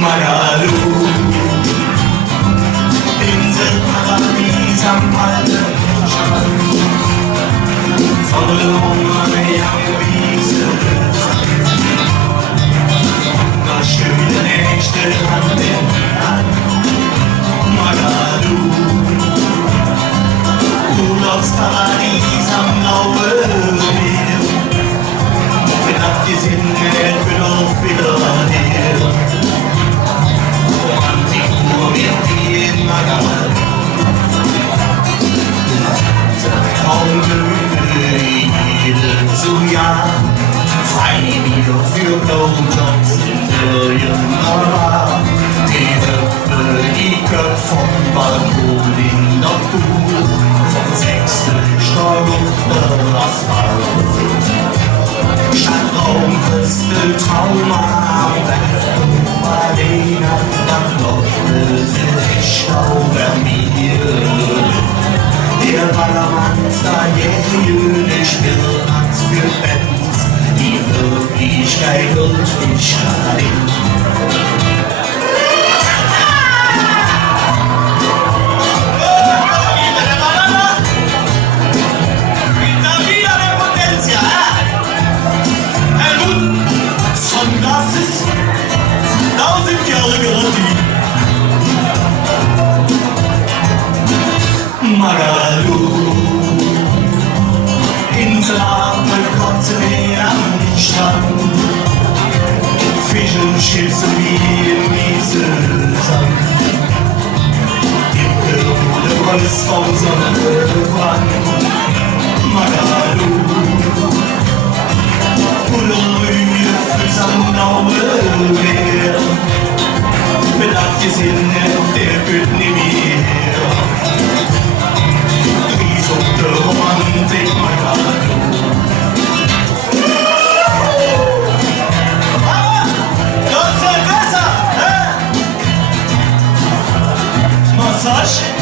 Magalu Inselparadies am alten Strand, verlorene Wiese, wunderschöne Nächte an den Land. Magalu, Urlaubsparadies am blauen Meer, mit abgesinnet wird auch wieder her. Romantik nur wird die in Magalu. Zum Jahr frei wieder für Blowjobs in Million-Dollar. Die Höppe, die Köpfe vom Balkon in der Pool, vom 6. Stock unter Asphalt. Stadtraumküste, Trauma am Berg, Marina, dann leuchtet der Stau Vermeer. Der Ballermann, da jene Spirrat für Bands, die Wirklichkeit und ich rein. Sunglasses, 1000 Jahre Garantie. Magalu, Inselarme, Kontinent am Strand, Fischen, Schilze wie im Wieselsand. Die Pilde Holz vom Sonnenbrand. Magalu, Pullerrühe fürs am blauen Meer, mit abgesinnet der Büt nie mehr. The romantic Magalu. Massage?